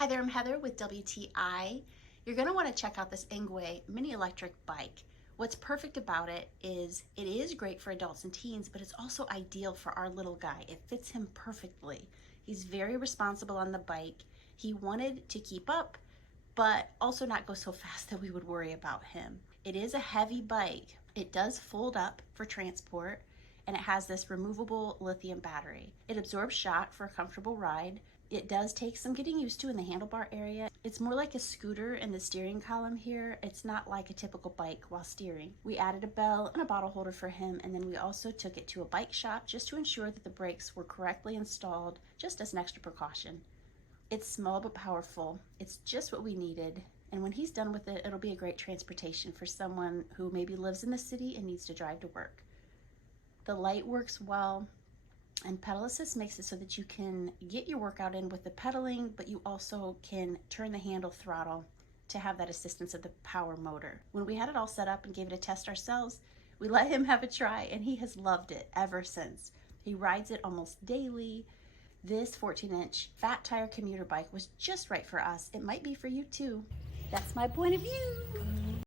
Hi there, I'm Heather with WTI. You're going to want to check out this ENGWE mini electric bike. What's perfect about it is great for adults and teens, but it's also ideal for our little guy. It fits him perfectly. He's very responsible on the bike. He wanted to keep up, but also not go so fast that we would worry about him. It is a heavy bike. It does fold up for transport, and it has this removable lithium battery. It absorbs shock for a comfortable ride. It does take some getting used to in the handlebar area. It's more like a scooter in the steering column here. It's not like a typical bike while steering. We added a bell and a bottle holder for him, and then we also took it to a bike shop just to ensure that the brakes were correctly installed, just as an extra precaution. It's small but powerful. It's just what we needed. And when he's done with it, it'll be a great transportation for someone who maybe lives in the city and needs to drive to work. The light works well, and pedal assist makes it so that you can get your workout in with the pedaling, but you also can turn the handle throttle to have that assistance of the power motor. When we had it all set up and gave it a test ourselves, we let him have a try, and he has loved it ever since. He rides it almost daily. This 14-inch fat tire commuter bike was just right for us. It might be for you too. That's my point of view.